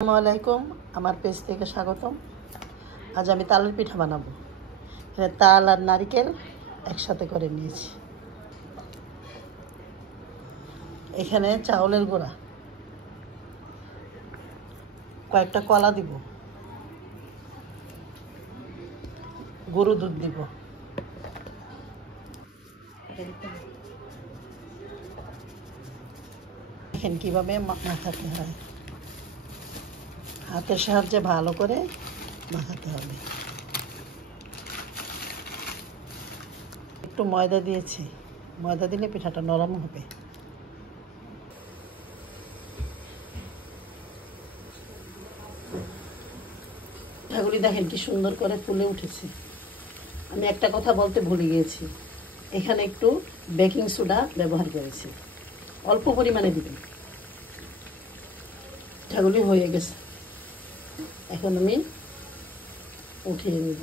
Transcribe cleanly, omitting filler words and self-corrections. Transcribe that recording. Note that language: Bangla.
আসসালামু আলাইকুম, আমার পেজ থেকে স্বাগতম। আজ আমি তালের পিঠা বানাবো। এখানে তাল আর নারকেল একসাথে করে নিয়েছি। এখানে চাউলের গুঁড়া, কয়েকটা কলা দিব, গরু দুধ দিব। দেখেন কীভাবে মাখাতে হয়, হাতের সাহায্যে ভালো করে মাখাতে হবে। একটু ময়দা দিয়েছি, ময়দা দিলে পিঠাটা নরম হবে। পিঠাগুলি দেখেন কি সুন্দর করে ফুলে উঠেছে। আমি একটা কথা বলতে ভুলে গিয়েছি, এখানে একটু বেকিং সোডা ব্যবহার করেছি, অল্প পরিমাণে দিবেন। পিঠাগুলি হয়ে গেছে, এখন আমি উঠিয়ে নেব।